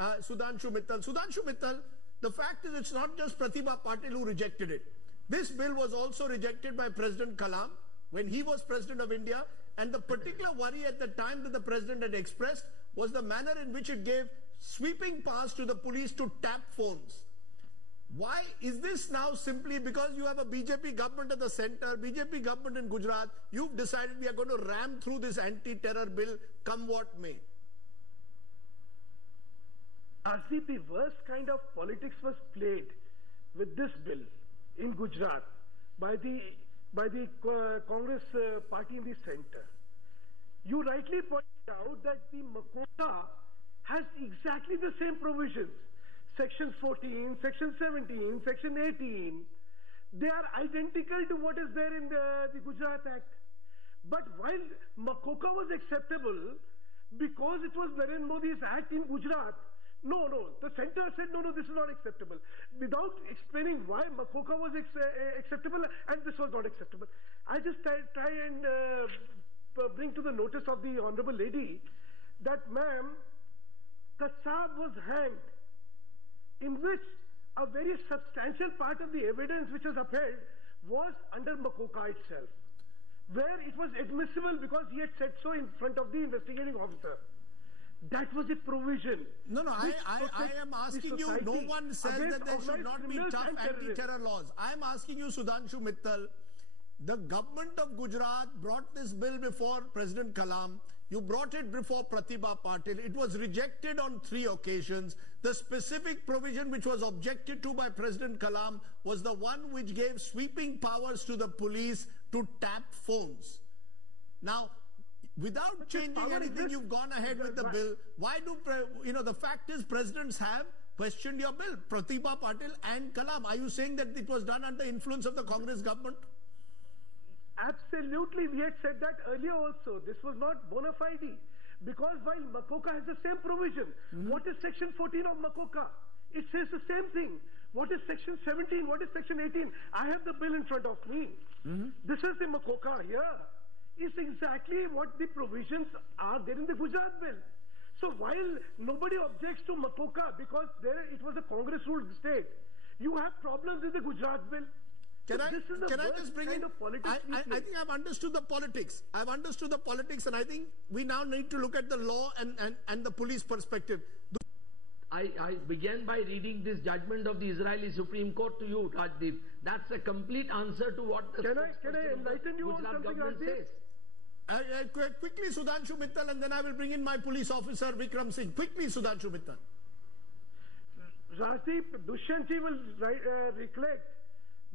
Sudhanshu Mittal. Sudhanshu Mittal, the fact is it's not just Pratibha Patil who rejected it. This bill was also rejected by President Kalam when he was President of India, and the particular worry at the time that the President had expressed was the manner in which it gave sweeping powers to the police to tap phones. Why is this now simply because you have a BJP government at the center, BJP government in Gujarat, you've decided we are going to ram through this anti-terror bill come what may? Asdeep, the worst kind of politics was played with this bill in Gujarat by the Congress party in the center. You rightly pointed out that the MCOCA has exactly the same provisions. Section 14, Section 17, Section 18, they are identical to what is there in the Gujarat Act. But while MCOCA was acceptable because it was Narendra Modi's act in Gujarat, no, the center said no, this is not acceptable. Without explaining why MCOCA was acceptable and this was not acceptable. I just try and bring to the notice of the Honorable Lady that, ma'am, Kassab was hanged, in which a very substantial part of the evidence which was upheld was under MCOCA itself, where it was admissible because he had said so in front of the investigating officer. That was a provision. No, I am asking you, no one says that there should not be tough anti-terror laws. I am asking you, Sudhanshu Mittal, the government of Gujarat brought this bill before President Kalam. You brought it before Pratibha Patil. It was rejected on 3 occasions. The specific provision which was objected to by President Kalam was the one which gave sweeping powers to the police to tap phones. Now, without changing anything, you've gone ahead with the bill. Why do, the fact is presidents have questioned your bill, Pratibha Patil and Kalam. Are you saying that it was done under influence of the Congress government? Absolutely, we had said that earlier also. This was not bona fide. Because while MCOCA has the same provision, what is Section 14 of MCOCA? It says the same thing. What is Section 17? What is Section 18? I have the bill in front of me. This is the MCOCA here. It's exactly what the provisions are there in the Gujarat bill. So while nobody objects to MCOCA because there it was a Congress-ruled state, you have problems with the Gujarat bill. Can I just bring in? I think I've understood the politics. I've understood the politics, and I think we now need to look at the law and the police perspective. I began by reading this judgment of the Israeli Supreme Court to you, Rajdeep. That's a complete answer to what the Can I enlighten you on something, Rajdeep? Quickly, Sudhanshu Mittal, and then I will bring in my police officer, Vikram Singh. Quickly, Sudhanshu Mittal. Rajdeep, Dushyantji will recollect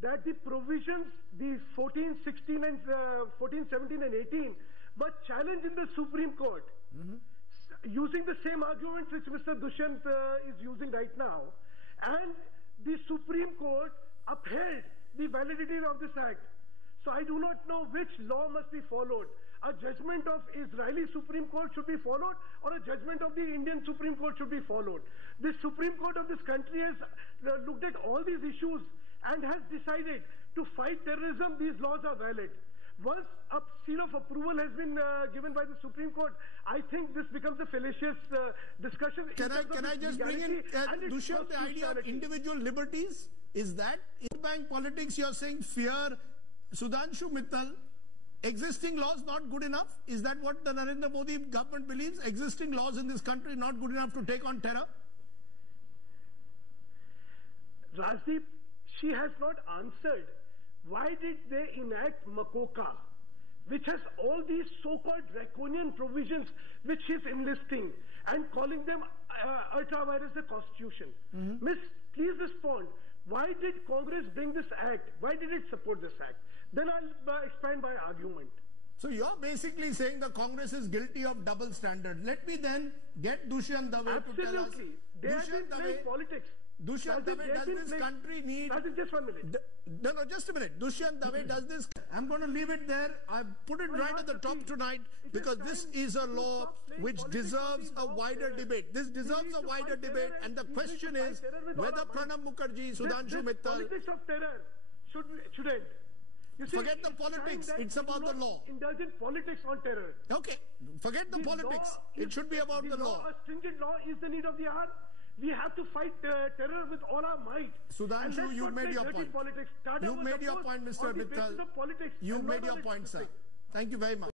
that the provisions, the 14, 16 and 14, 17 and 18 were challenged in the Supreme Court using the same arguments which Mr. Dushyant is using right now, and the Supreme Court upheld the validity of this act. So I do not know which law must be followed. A judgment of Israeli Supreme Court should be followed, or a judgment of the Indian Supreme Court should be followed. The Supreme Court of this country has looked at all these issues and has decided to fight terrorism. These laws are valid. Once a seal of approval has been given by the Supreme Court, I think this becomes a fallacious discussion. Can I just bring in, Dushyant, the idea of individual liberties? Is that in bank politics you're saying fear? Sudhanshu Mittal, existing laws not good enough? Is that what the Narendra Modi government believes? Existing laws in this country not good enough to take on terror? Rajdeep, she has not answered. Why did they enact MCOCA, which has all these so-called draconian provisions which she is enlisting and calling them ultra-virus the Constitution? Miss, please respond. Why did Congress bring this act? Why did it support this act? Then I'll expand my argument. So you're basically saying the Congress is guilty of double standard. Let me then get Dushyant Dave to tell us. Absolutely. They have been playing politics. Dushyant Dave, does this country need... Just 1 minute. No, just a minute. Dushyant Dave, does this... I'm going to leave it there. I've put it right at the top tonight because this is a law which deserves a wider debate. This deserves a wider debate, and the question is whether Pranab Mukherjee, Sudhanshu Mittal... Politics of terror should end. You see, forget the politics. It's about the law. Indulge in politics on terror. Okay. Forget the politics. It should be about the law. A stringent law is the need of the hour. We have to fight terror with all our might. Sudhanshu, you made your point. Politics. You made your point, Mr. Mittal. You made your point, sir. Thank you very much.